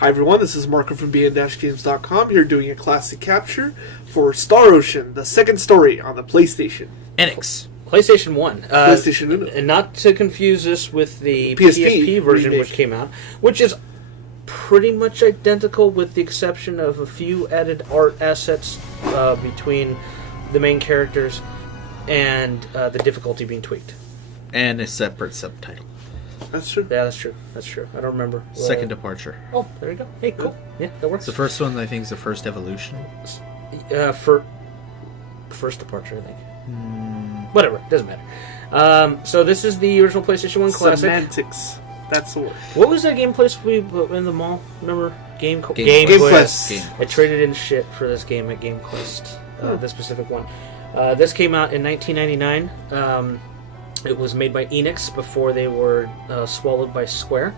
Hi everyone, this is Marco from bn-games.com here doing a classic capture for Star Ocean, the second story on the PlayStation. NX. PlayStation 1. PlayStation 1. And not to confuse this with the PSP version remake. which came out, which is pretty much identical with the exception of a few added art assets between the main characters and the difficulty being tweaked. And a separate subtitle. That's true. Yeah, that's true. That's true. I don't remember. Second Departure. Oh, there you go. Hey, cool. Yeah, that works. The first one, I think, is the first Evolution. For first Departure, I think. Whatever, doesn't matter. So this is the original PlayStation 1 classic. Semantics. That's the word. What was that game place we in the mall? Remember? Game Quest. Game I traded in shit for this game at Game Quest. This specific one. This came out in 1999. It was made by Enix before they were swallowed by Square.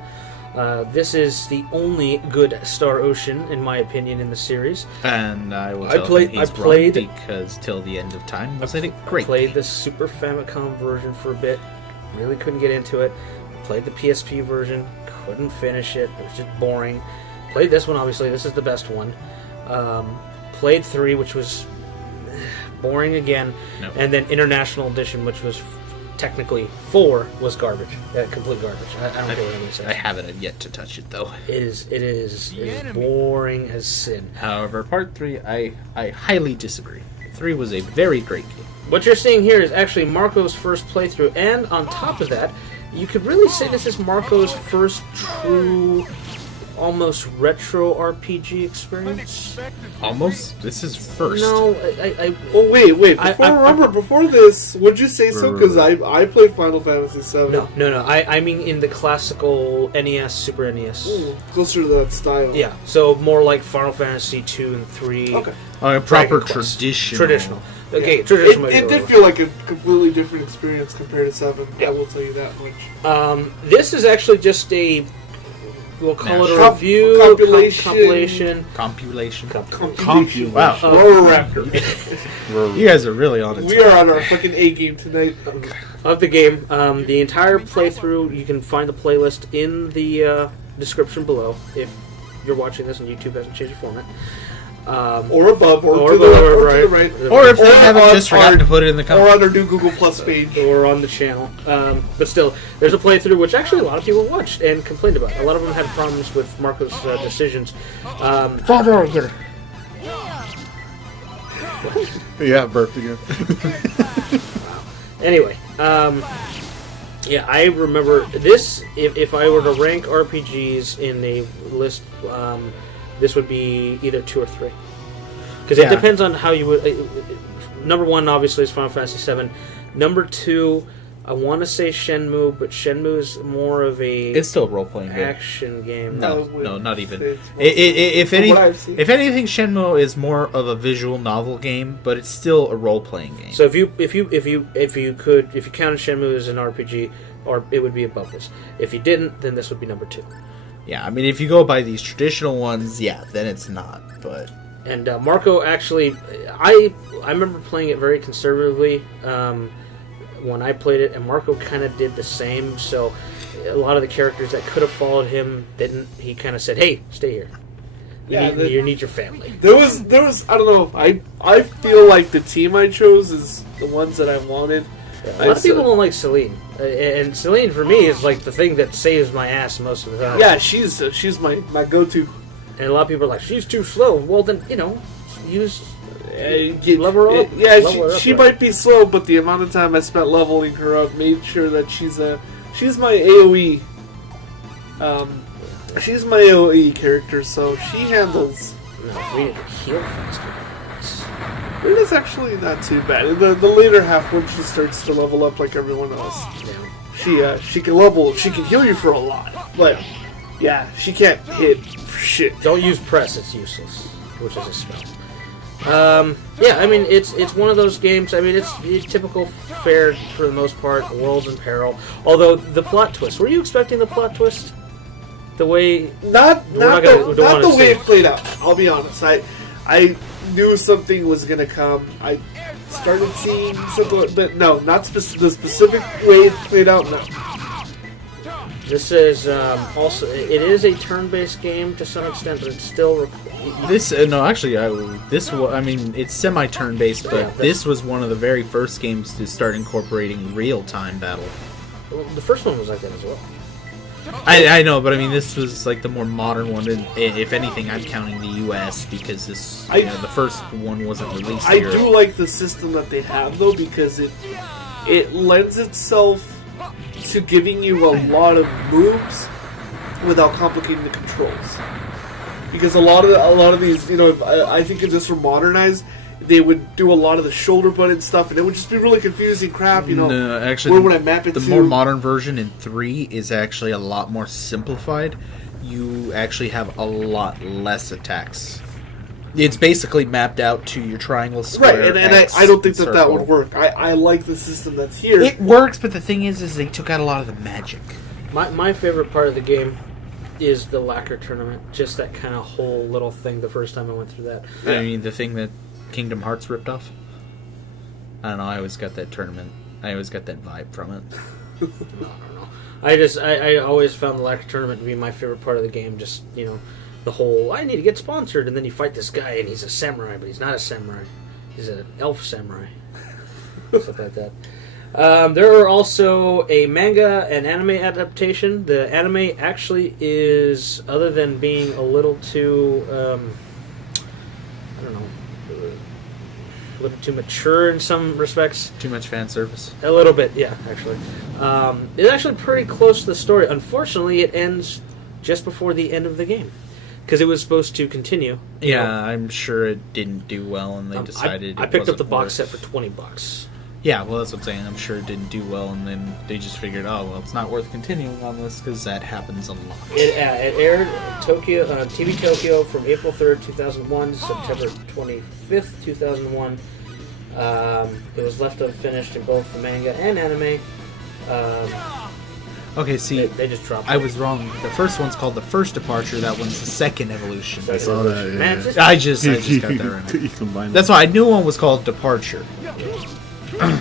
This is the only good Star Ocean, in my opinion, in the series. And I will tell him he's wrong because Till the End of Time was, I think, great. I played the Super Famicom version for a bit. Really couldn't get into it. Played the PSP version. Couldn't finish it. It was just boring. Played this one, obviously. This is the best one. Played 3, which was boring again. Nope. And then International Edition, which was technically 4, was garbage. Complete garbage. I don't care what anyone says. I haven't yet to touch it, though. It is boring as sin. However, Part 3, I highly disagree. 3 was a very great game. What you're seeing here is actually Marco's first playthrough, and on top of that, you could really say this is Marco's first true, almost retro RPG experience. Almost? This is first. No, Oh, wait. Before this, would you say so? Because I played Final Fantasy VII. No. I mean in the classical NES, Super NES. Ooh, closer to that style. Yeah, so more like Final Fantasy 2 and 3. Okay. A proper traditional. Okay, yeah. traditional. It did feel like a completely different experience compared to 7. Yeah. I will tell you that much. This is actually just a... We'll call it a review, compilation. Wow. You guys are really on it. We are on our fucking A game tonight. Of the game. The entire playthrough, you can find the playlist in the description below if you're watching this and YouTube hasn't changed the format. Or above, or to the right. Or if they haven't just forgotten to put it in the comments. Or on our new Google Plus page. Or on the channel. But still, there's a playthrough which actually a lot of people watched and complained about. A lot of them had problems with Marco's decisions. Father, get it. Yeah, burped again. Anyway, yeah, I remember this. If I were to rank RPGs in a list, this would be either 2 or 3. Because it depends on how you would... number 1, obviously, is Final Fantasy VII. Number 2, I want to say Shenmue, but Shenmue is more of a... It's still a role-playing action game. No, not even. If anything, Shenmue is more of a visual novel game, but it's still a role-playing game. So if you counted Shenmue as an RPG, or it would be above this. If you didn't, then this would be number 2. Yeah, I mean, if you go by these traditional ones, yeah, then it's not, but... And Marco actually... I remember playing it very conservatively when I played it, and Marco kind of did the same, so a lot of the characters that could have followed him didn't. He kind of said, hey, stay here. You need your family. There was I don't know, I feel like the team I chose is the ones that I wanted. A lot of people don't like Celine, and Celine for me is like the thing that saves my ass most of the time. Yeah, she's my go-to. And a lot of people are like, she's too slow. Well, then level her up. Yeah, she might be slow, but the amount of time I spent leveling her up made sure that she's my AOE. She's my AOE character, so she handles. No, we need to heal faster. It is actually not too bad. The later half when she starts to level up like everyone else, she can level. She can heal you for a lot, but yeah, she can't hit for shit. Don't use press; it's useless, which is a spell. Yeah, I mean it's one of those games. I mean it's typical fare for the most part. Worlds in peril. Although the plot twist, were you expecting the plot twist? The way not the way it played out. I'll be honest. I knew something was gonna come. I started seeing something, but no, not the specific way it played out. No. This is also it is a turn-based game to some extent, but it's still this. No, actually, I mean, it's semi-turn based, but Yeah, this was one of the very first games to start incorporating real-time battle. well, the first one was like that as well. I know, but I mean, this was like the more modern one. And if anything, I'm counting the U.S. because the first one wasn't released I here. do like the system that they have though, because it lends itself to giving you a lot of moves without complicating the controls. Because a lot of these, I think if this were modernized, they would do a lot of the shoulder button stuff, and it would just be really confusing crap. No, actually, where would I map it the to? more modern version in 3 is actually a lot more simplified. You actually have a lot less attacks. It's basically mapped out to your triangle, square, right, and X, I don't think that circle. would work. I like the system that's here. It works, but the thing is they took out a lot of the magic. My favorite part of the game is the lacquer tournament. Just that kind of whole little thing. The first time I went through that. I mean, the thing that Kingdom Hearts ripped off. I don't know. I always got that tournament. I always got that vibe from it. I don't know. I always found the lacquer tournament to be my favorite part of the game. Just the whole I need to get sponsored, and then you fight this guy, and he's a samurai, but he's not a samurai. He's an elf samurai. Stuff like that. There are also a manga and anime adaptation. The anime actually is, other than being a little too, I don't know, a little too mature in some respects. Too much fan service. A little bit, yeah, actually. It's actually pretty close to the story. Unfortunately, it ends just before the end of the game. Because it was supposed to continue. Yeah, I'm sure it didn't do well, and they decided I picked up the box set for $20. Yeah, well, that's what I'm saying. I'm sure it didn't do well, and then they just figured, oh, well, it's not worth continuing on this, because that happens a lot. It aired Tokyo TV Tokyo from April 3rd, 2001 to September 25th, 2001. It was left unfinished in both the manga and anime. Okay, see, They just dropped I it. was wrong. The first one's called The First Departure. That one's the second evolution. Second saw that, evolution. yeah. Man, it's I just got that right. You combine That's why I knew one was called Departure.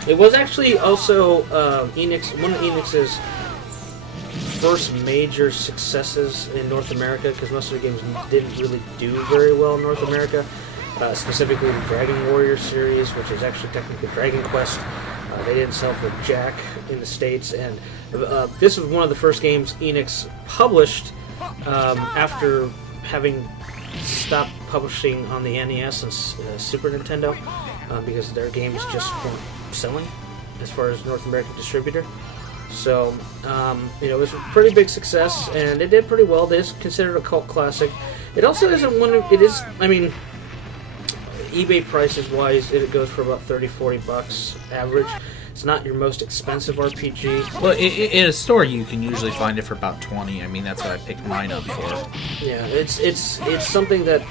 It was actually also Enix, one of Enix's first major successes in North America, because most of the games didn't really do very well in North America. Specifically the Dragon Warrior series, which is actually technically Dragon Quest. They didn't sell for jack in the States, and this was one of the first games Enix published after having stopped publishing on the NES and Super Nintendo, because their games just weren't selling as far as North American distributor. So, it was a pretty big success, and it did pretty well. It is considered a cult classic. It also isn't one of, it is, I mean, eBay prices wise, it goes for about $30-40 average. It's not your most expensive RPG. Well, in a store, you can usually find it for about $20. I mean, that's what I picked mine up for. Yeah, it's something that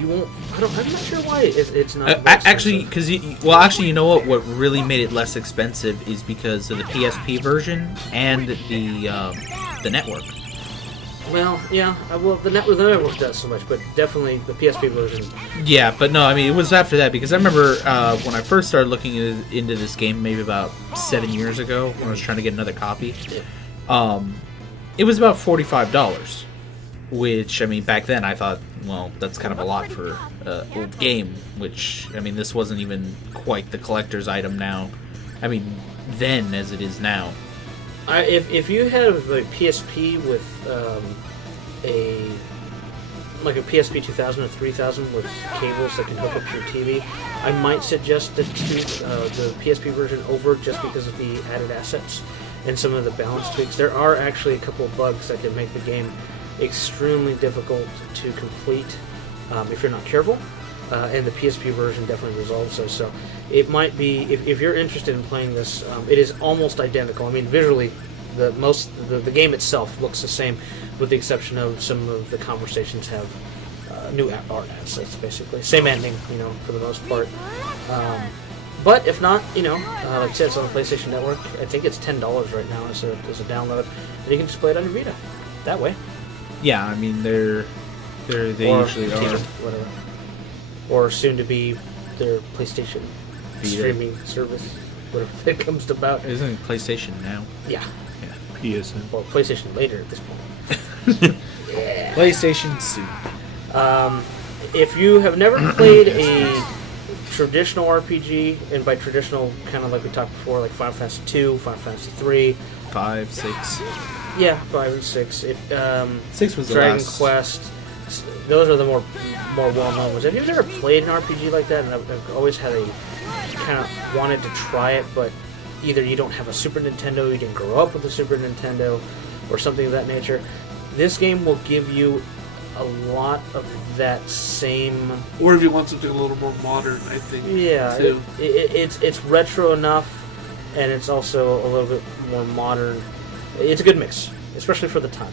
you won't. I'm not sure why it's not. Actually, actually, you know what? What really made it less expensive is because of the PSP version and the network. Well, yeah. Well, the network does so much, but definitely the PSP version. Yeah, but no, I mean, it was after that, because I remember when I first started looking into this game, maybe about 7 years ago, when I was trying to get another copy. Yeah. It was about $45, which, I mean, back then I thought, well, that's kind of a lot for an old game, which, I mean, this wasn't even quite the collector's item now. I mean, then as it is now. If you have a PSP with a PSP 2000 or 3000 with cables that can hook up to your TV, I might suggest the PSP version over, just because of the added assets and some of the balance tweaks. There are actually a couple of bugs that can make the game extremely difficult to complete if you're not careful. And the PSP version definitely resolves those. So it might be, if you're interested in playing this, it is almost identical. I mean, visually, the game itself looks the same, with the exception of some of the conversations have new art assets, basically. Same ending, for the most part. But if not, like I said, it's on the PlayStation Network. I think it's $10 right now as a download, and you can just play it on your Vita. That way. Yeah, I mean, they usually TV, are. whatever. Or soon to be their PlayStation Vita. streaming service, whatever it comes about. Isn't it PlayStation Now? Yeah. PSN. Well, PlayStation later at this point. PlayStation soon. If you have never played a traditional RPG, and by traditional, kind of like we talked before, like Final Fantasy 2, Final Fantasy 3, 5, 6. yeah, 5 and 6, 6 was the Dragon last. Quest, those are the more well-known ones. If you've never played an RPG like that, and I've always had a kind of wanted to try it, but either you don't have a Super Nintendo, you didn't grow up with a Super Nintendo, or something of that nature, this game will give you a lot of that same. Or if you want something a little more modern, I think. Yeah, too. it's retro enough, and it's also a little bit more modern. It's a good mix, especially for the time,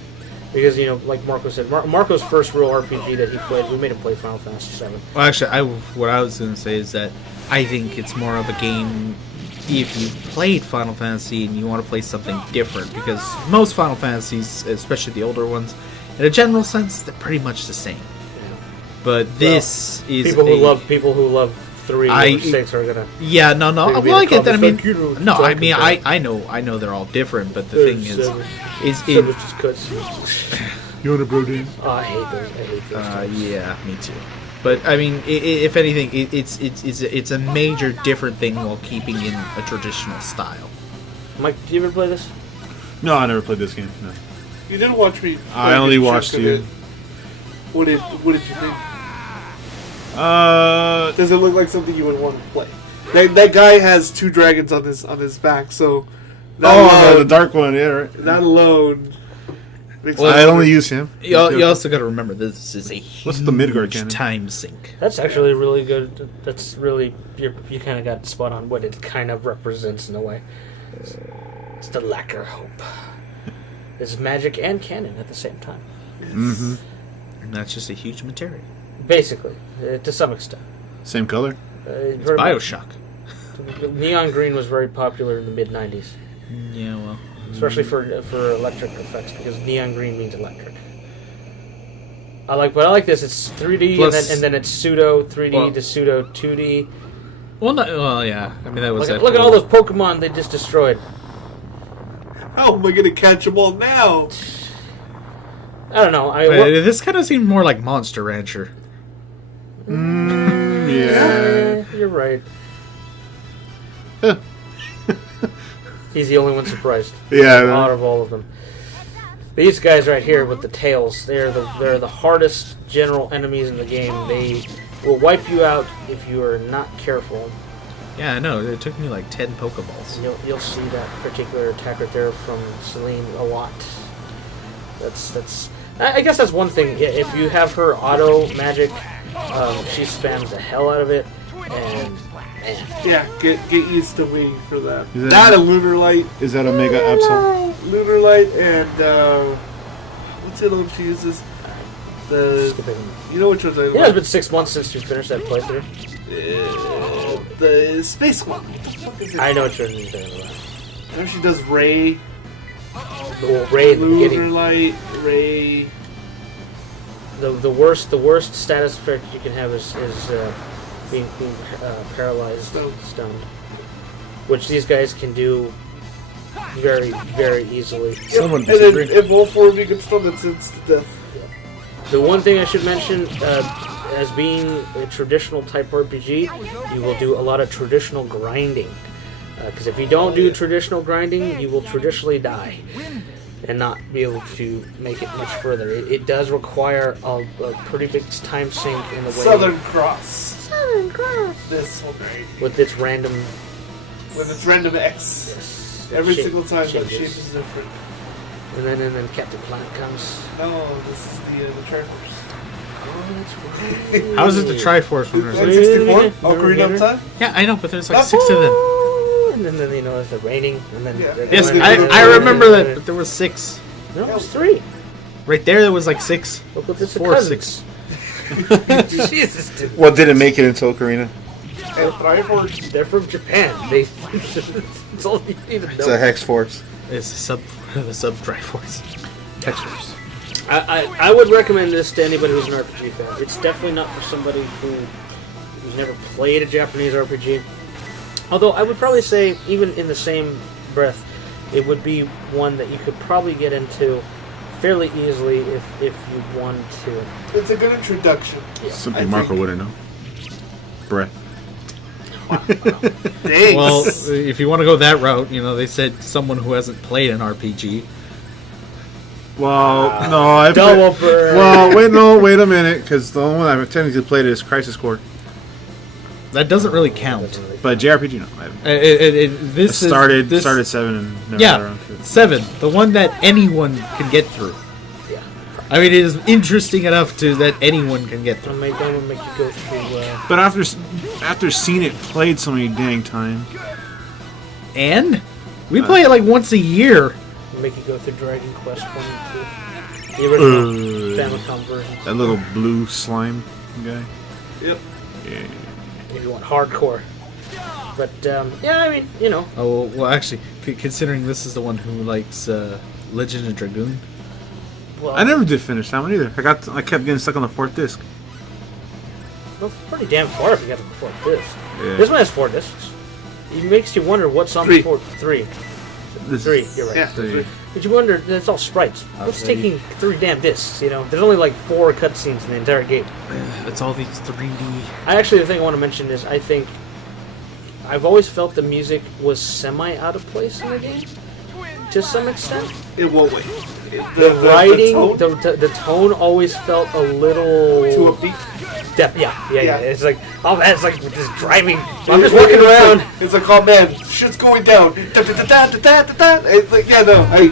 because like Marco said, Marco's first real RPG that he played, we made him play Final Fantasy VII. Well, actually, what I was going to say is that I think it's more of a game if you played Final Fantasy and you want to play something different, because most Final Fantasies, especially the older ones, in a general sense, they're pretty much the same. Yeah. But this is people who love 3 or 6 are gonna. Yeah, no. They're gonna be Well, I in get that. I mean, comments, no, I Dragon mean, Quest. I know they're all different, but the thing is It was just cutscenes. You want to bro in? Oh, I hate those. yeah, me too. But I mean, if anything, it's a major different thing while keeping in a traditional style. Mike, did you ever play this? No, I never played this game. No. You didn't watch me. I only watched you. What did you think? Uh, Does it look like something you would want to play? That guy has 2 dragons on his back, so. the dark one, yeah, right. That alone. makes Well, me I wonder- only use him. You also got to remember this is a What's the Midgard huge cannon? time sink. That's actually really good. That's really you kind of got spot on what it kind of represents in a way. It's the lacquer hope. It's magic and canon at the same time. Mm-hmm. And that's just a huge materia. Basically, to some extent. Same color. It's Bioshock. Neon green was very popular in the mid '90s, Yeah, well. especially for electric effects, because neon green means electric. I like this. It's 3D Plus- and then it's pseudo 3D well- to pseudo 2D. Well, yeah. I mean, that was Look at all those Pokemon they just destroyed. How am I going to catch them all now? I don't know. This kind of seemed more like Monster Rancher. Yeah. You're right. He's the only one surprised. Yeah. Out of all of them. These guys right here with the tails, they're the hardest general enemies in the game. They will wipe you out if you are not careful. Yeah, I know. It took me like 10 Pokeballs. You'll see that particular attack right there from Celine a lot. That's. I guess that's one thing. If you have her auto magic, she spams the hell out of it, and man, Yeah, get used to waiting for that. Is that- That and Lunar Light. Is that a Mega Absol? Lunar Light and what's the other one she uses? You know which one's I yeah, it's been 6 months since you finished that playthrough. the space one. What the fuck is it? I know what you're talking about. I know she does Ray, Well, Ray in the Lunar beginning. Light, Ray. The worst status effect you can have is being paralyzed, stunned, which these guys can do very, very easily. Someone And then disagree. if all 4 of you get stunned, it's instant death. The one thing I should mention, as being a traditional type RPG, you will do a lot of traditional grinding. Because if you don't do traditional grinding, you will traditionally die and not be able to make it much further. It does require a pretty big time sink in the way Southern Cross. This one right with its random. with its random X. Yes, Every shape- single time that shape changes. is different. And then Captain Planet comes. No, this is the Triforce. Oh, that's right. How is it the Triforce one? N 64? Ocarina of Time? Yeah, I know, but there's like 6 of them. And then it's the raining, and then Yeah. Yes, Yeah. I remember that, but there was 6. No, it was 3. Right there was like 6. Look what this is. 4 or 6. Jesus, dude. What didn't make it into Ocarina? And Triforce. They're from Japan. It's all you need to know. It's a Hex Force. It's the sub Triforce. Hexforce. I would recommend this to anybody who's an RPG fan. It's definitely not for somebody who's never played a Japanese RPG. Although I would probably say, even in the same breath, it would be one that you could probably get into fairly easily if you wanted to. It's a good introduction. Something I Marco think. wouldn't know. Breath. Thanks. Well, if you want to go that route, they said someone who hasn't played an RPG. Well, no, I Double burn. Well, wait a minute, because the only one I've technically played is Crisis Core. That doesn't really count. But JRPG, no. I haven't. This started this, 7 and never got Yeah, around to it. 7, the one that anyone can get through. Yeah. I mean, it is interesting enough that anyone can get through. I'm gonna make you go through. But after seeing it played so many dang times, And we play it like once a year. Make you go through Dragon Quest 1 and 2. The original Famicom version. that little blue slime guy. Yep. Yeah. If you want hardcore. But, yeah, I mean, Oh, well, actually, considering this is the one who likes Legend of Dragoon. well, I never did finish that one either. I kept getting stuck on the 4th disc. well, it's pretty damn far if you got the 4th disc. Yeah. This one has 4 discs. It makes you wonder what's on the 4th. 3. This 3, is- you're right. Yeah. Three. But you wonder, it's all sprites. What's taking 3 damn discs, There's only like 4 cutscenes in the entire game. It's all these 3D. Actually, the thing I want to mention is I think I've always felt the music was semi out of place in the game, to some extent. It won't wait. The writing, tone, the tone always felt a little to a beat. Yeah. It's like, oh man, it's like just driving. I'm It's just walking like- around. It's like, oh man, shit's going down. Da, da, da, da, da, da, da. It's like, yeah, no, I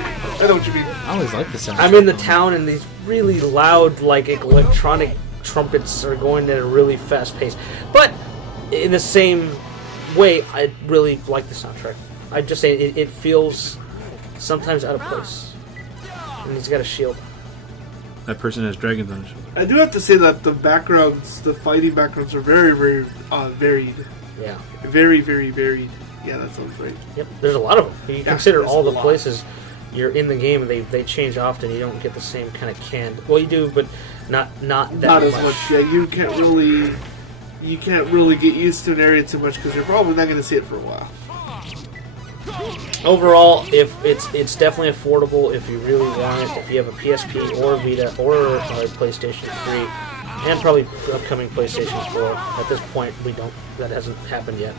know what you mean. I always like the sound. I'm in the town and these really loud, like electronic trumpets are going at a really fast pace. But in the same way, I really like the soundtrack. I just say it feels sometimes out of place. And he's got a shield. That person has dragons on his shoulder. I do have to say that the backgrounds, the fighting backgrounds, are very, very varied. Yeah. Very, very varied. Yeah, that sounds right. Yep. There's a lot of them. You Yeah, consider there's all a the lot. places you're in the game, and they change often. You don't get the same kind of canned. Well, you do, but not that Not as much. much. Yeah, you can't really get used to an area too much because you're probably not going to see it for a while. Overall, if it's definitely affordable if you really want it. If you have a PSP or Vita or a PlayStation 3, and probably upcoming PlayStation 4. At this point, we don't. That hasn't happened yet.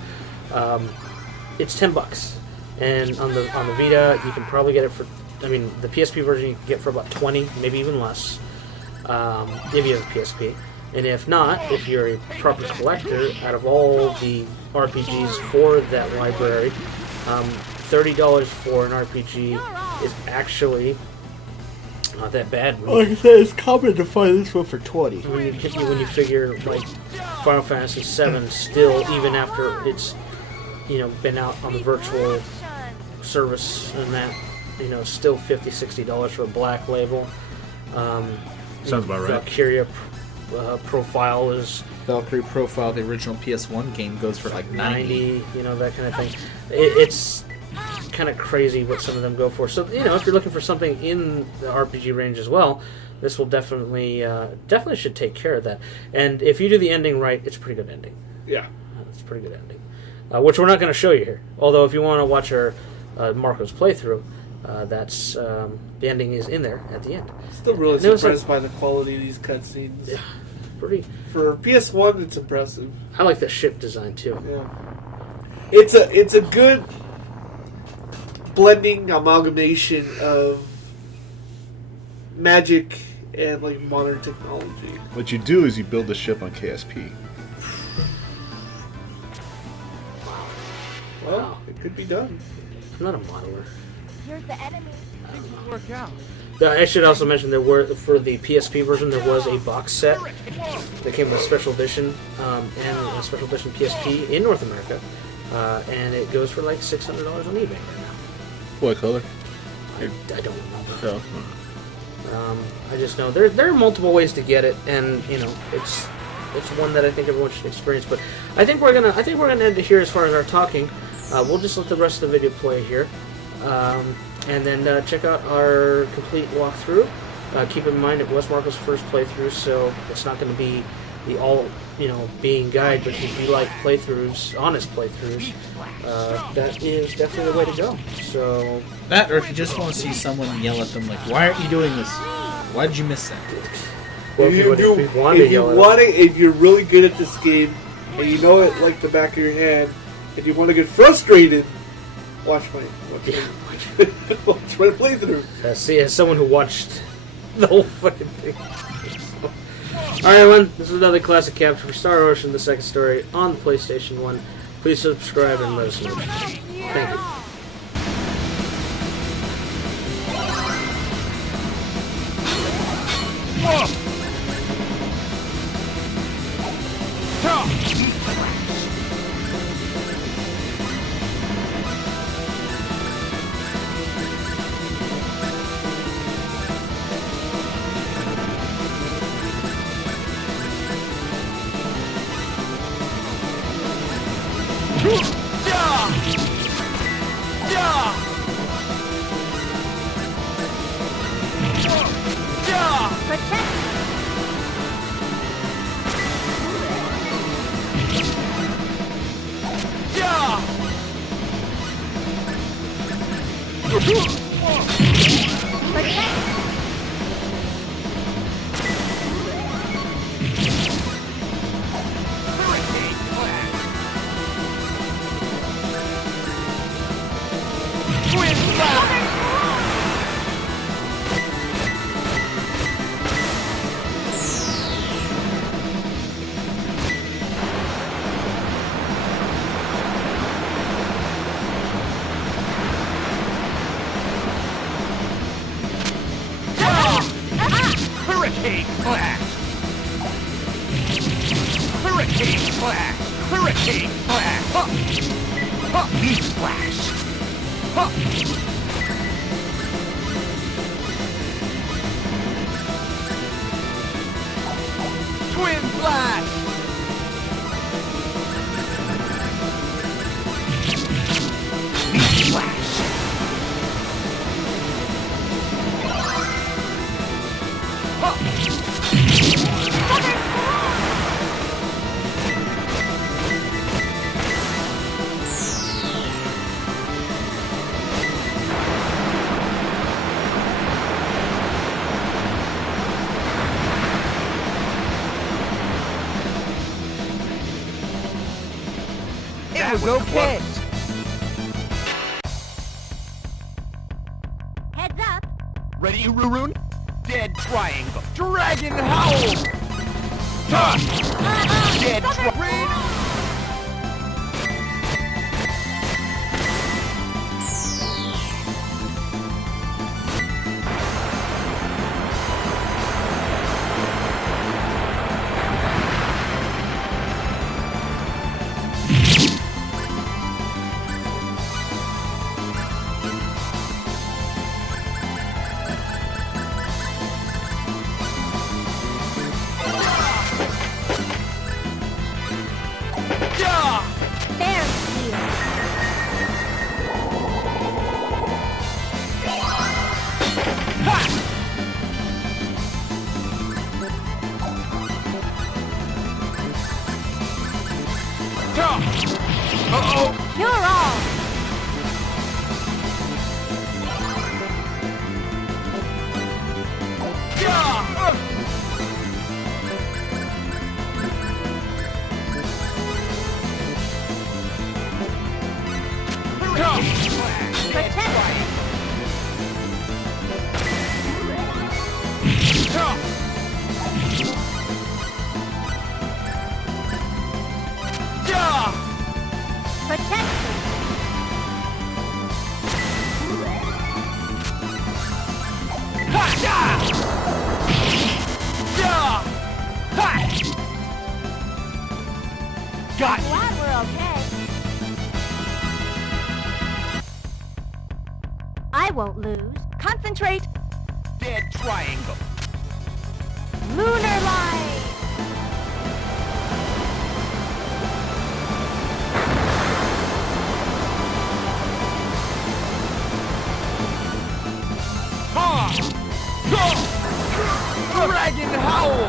It's $10, and on the Vita, you can probably get it for. I mean, the PSP version you can get for about $20, maybe even less, if you have a PSP. And if not, if you're a proper collector, out of all the RPGs for that library, $30 for an RPG is actually not that bad. Like I said, it's common to find this one for 20. When you figure like Final Fantasy VII still, even after it's been out on the virtual service and that, still $50-$60 for a black label. Sounds about right. Valkyria Profile is Valkyrie Profile, the original PS1 game, goes for like 90. 90, that kind of thing. It's kind of crazy what some of them go for. So, if you're looking for something in the RPG range as well, this will definitely should take care of that. And if you do the ending right, it's a pretty good ending. Yeah. It's a pretty good ending. Which we're not going to show you here. Although, if you want to watch our Marco's playthrough, that's the ending is in there at the end. Still really And it was surprised by the quality of these cutscenes. Yeah. Pretty. For PS1, it's impressive. I like the ship design too. Yeah. It's a good blending amalgamation of magic and like modern technology. What you do is you build the ship on KSP. Well, Wow. it could be done. I'm not a modeler. Here's the enemy. Work out. I should also mention there were for the PSP version there was a box set that came with a special edition and a special edition PSP in North America, and it goes for like $600 on eBay right now. What color? I don't remember. Oh. I just know there are multiple ways to get it, and it's one that I think everyone should experience. But I think we're gonna end it here as far as our talking. We'll just let the rest of the video play here. And then check out our complete walkthrough. Keep in mind it was Marco's first playthrough, so it's not going to be the being guide, but if you like playthroughs, honest playthroughs, that is definitely the way to go. So That, or if you just want to see someone yell at them, like, why aren't you doing this? Why did you miss that? well, if you're really good at this game and you know it like the back of your hand, and you want to get frustrated, watch my playthrough. See, as someone who watched the whole fucking thing. Alright, everyone, this is another classic capture for Star Ocean, the second story on the PlayStation 1. Please subscribe and let us know. Thank you. Hurricane Flash! Hurricane Flash! Hurricane Flash! Huh! Huh! Meat Flash! Huh! Twin Flash! Meat Flash! It was okay. Heads up. Ready, Rurun? Dead Triangle. Dragon Howl! Dead Triangle. Uh-oh! You're all. Got you. Glad we're okay. I won't lose. Concentrate. Dead Triangle. Lunar Light. Dragon Howl.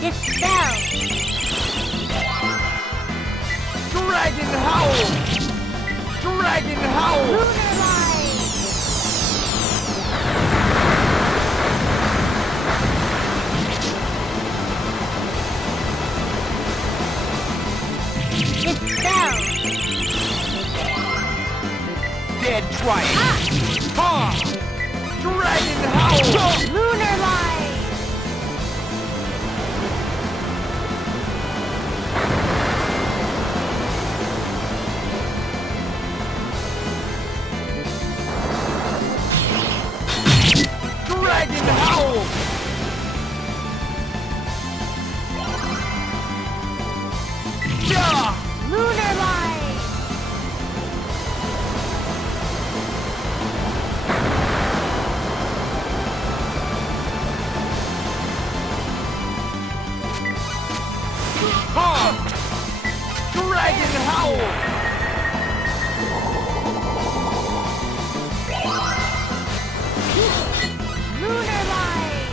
Dispel. Dragon Howl! Dragon Howl! Lunar Light. Dispel. Dead Triangle! Ha! Dragon Howl! Lunar Light. Dragon Howl! Yeah! Lunar Light. Ha! Dragon Howl! Lunar Light.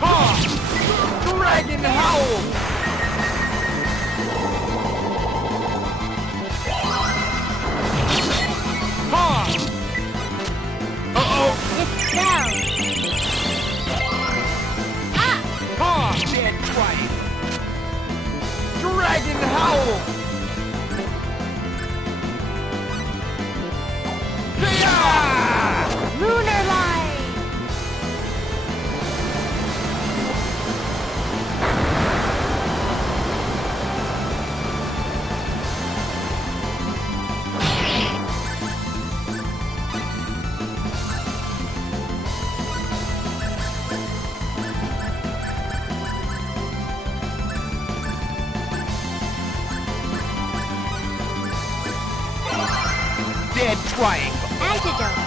Ha! Dragon Howl! Ha! Uh-oh! Dispel. Ah! Ha! Dead Triangle! Dragon Howl! Yeah! Lunar Light. Dead Triangle! Antidote.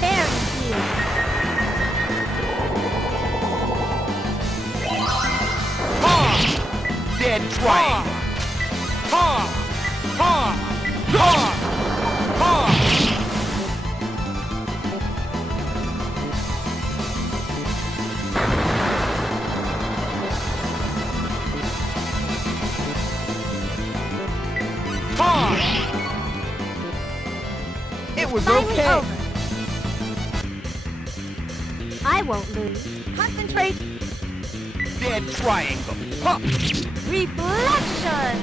Fairy Field. Ha! Dead Triangle! Ha! Ha! Ha! Ha! Ha! It was Finally okay. over. I won't lose. Concentrate. Dead Triangle! Ha! Reflection.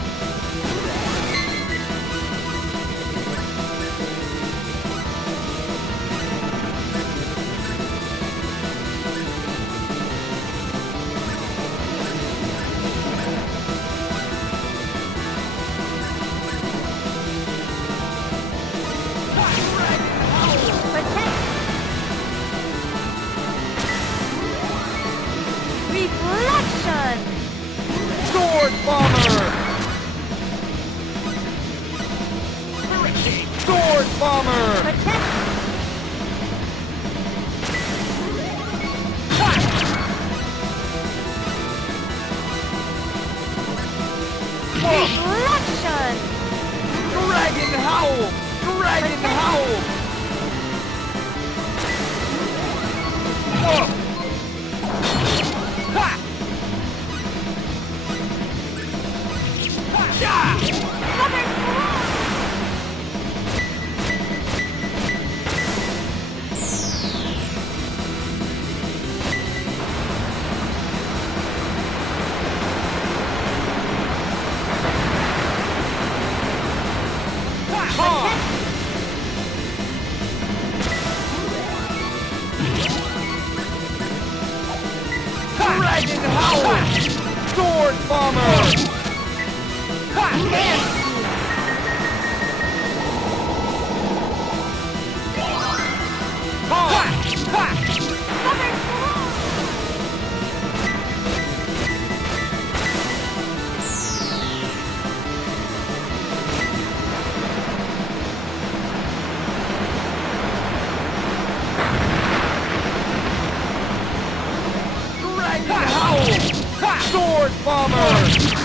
Protect. Reflection. Sword Bomber! Hurricane! Sword Bomber! Protect. Reflection. Dragon Howl! Dragon Howl! Whoa! Ha! Yeah! Dragon Howl! Sword Bomber! Dragon Howl! Sword Bomber!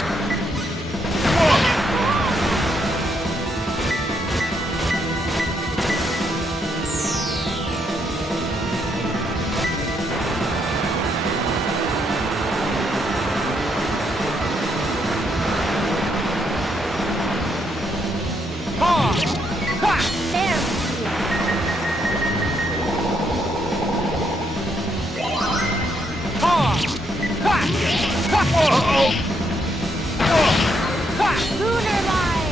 Lunar Line!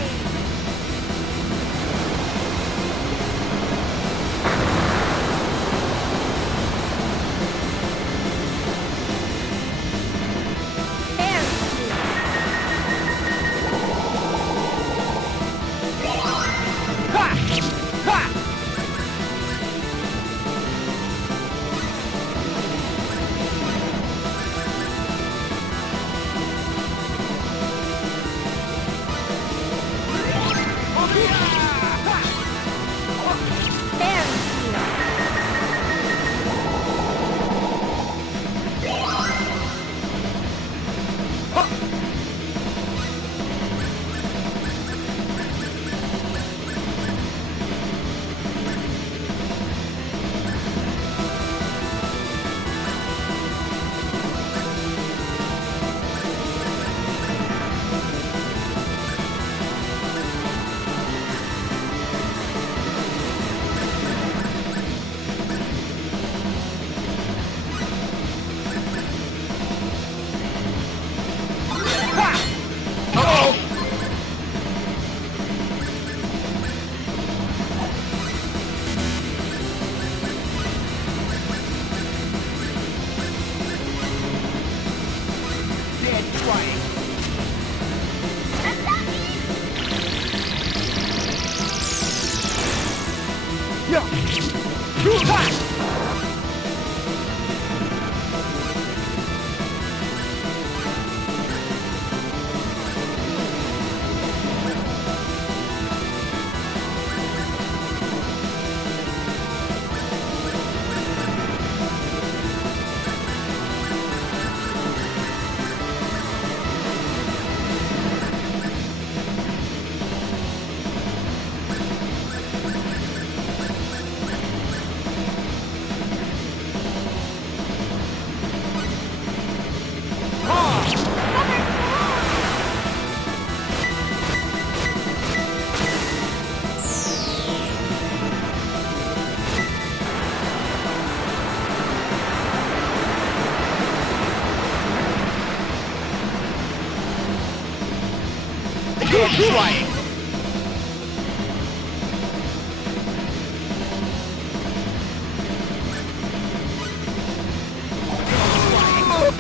Trying.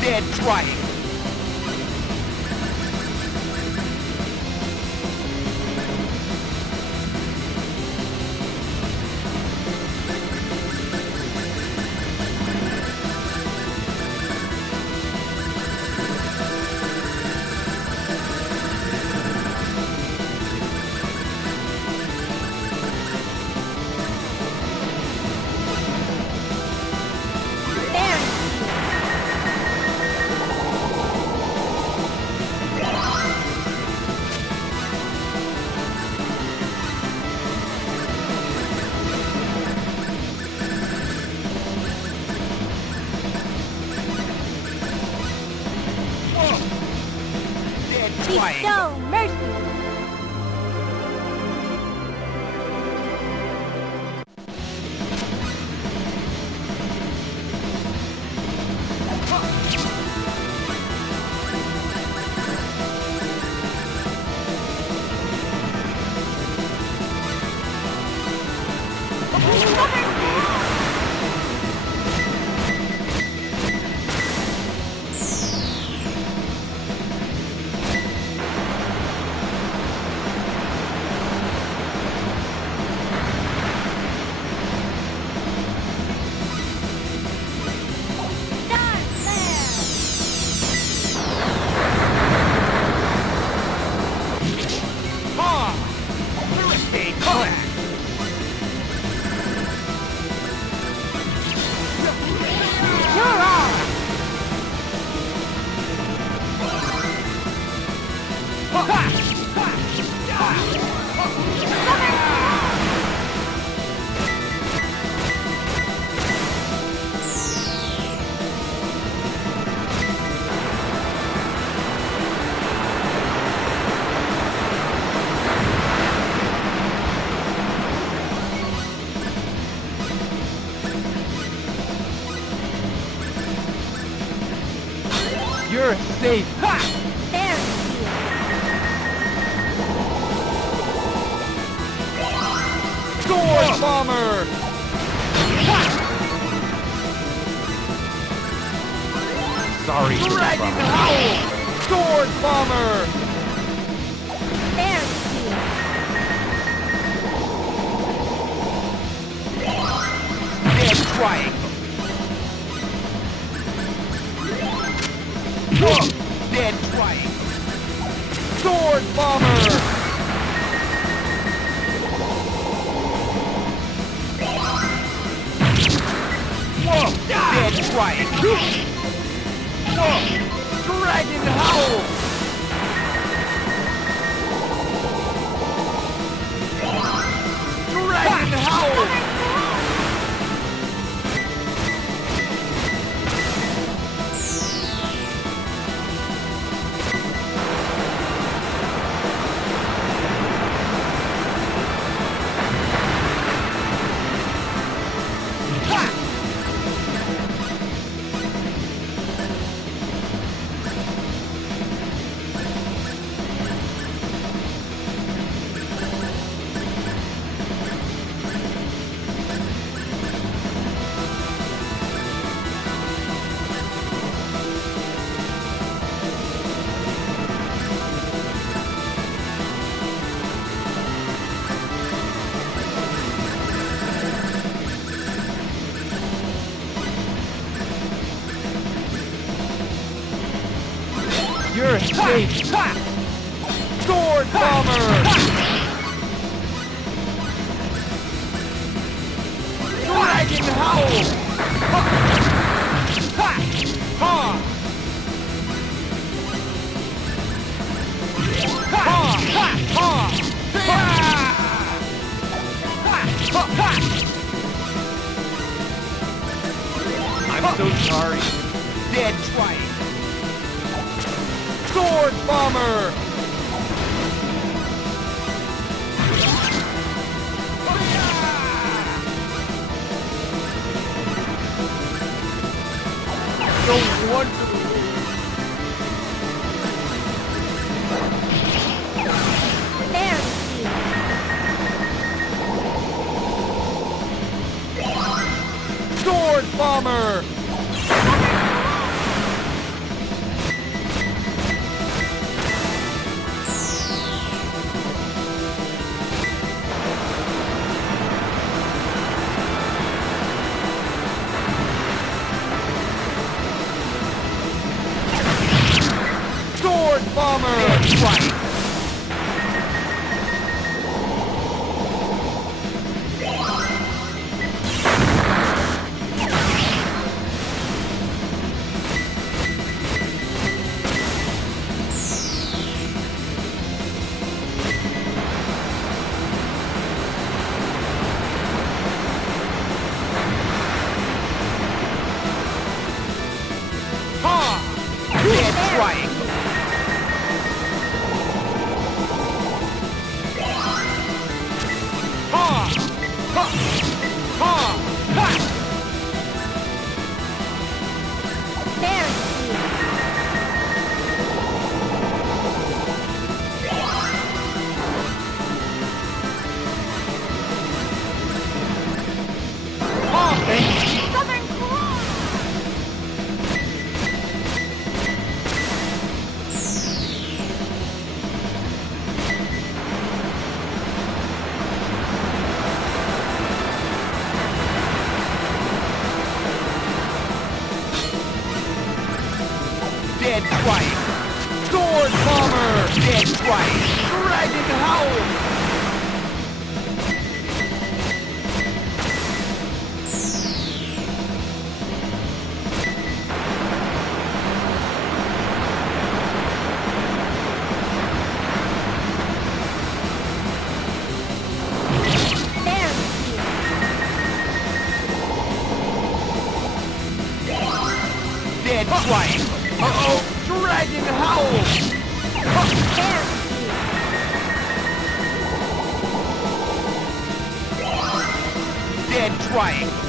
Dead trying. Bestow mercy! safe. Ha! Air shield. Sword bomber. Ha! Sorry, Dragon Howl. Sword bomber. Air shield. Dead triangle. Dead triangle. Sword bomber. Dead triangle. Dragon howl. Dragon howl. You're safe. Sword bomber. Dragon howl. Ha! Ha! I'm so sorry. Dead twice. Sword bomber. So wonderful. Air shield. Sword bomber. Sword bomber. That's right. Dead triangle. Ha! Ha! Ha! Ha! Air shield. Ha! Thank you. Southern Claw. Dead twice. Sword bomber. Dead twice. Dragon howl. Air shield. Dead twice. Uh-oh. Dragon howl. Air shield. Dead triangle.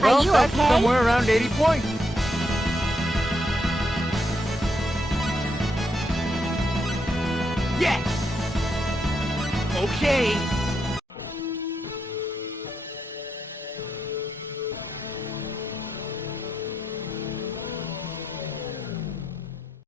Are you That's okay? somewhere around 80 points. Yes. Okay.